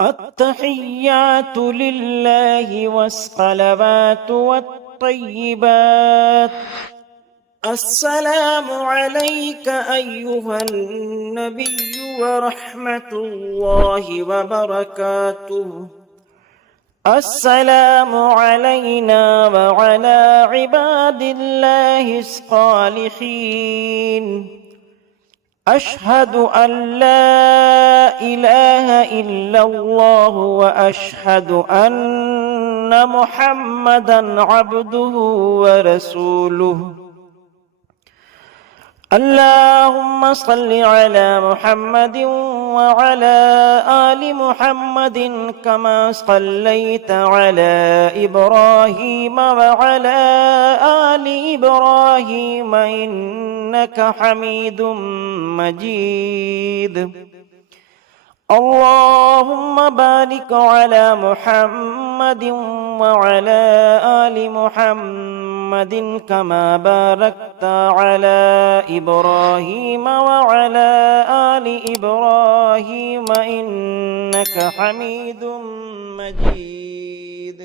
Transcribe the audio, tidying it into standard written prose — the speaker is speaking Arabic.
التحيات لله والصلوات والطيبات. السلام عليك أيها النبي ورحمة الله وبركاته. السلام علينا وعلى عباد الله الصالحين. أشهد أن لا إله إلا الله وأشهد أن محمدا عبده ورسوله. اللهم صل على محمد وعلى آل محمد كما صليت على إبراهيم وعلى آل إبراهيم إنك حميد مجيد. اللهم بارك على محمد وعلى آل محمد كما باركت على إبراهيم وعلى آل إبراهيم إنك حميد مجيد.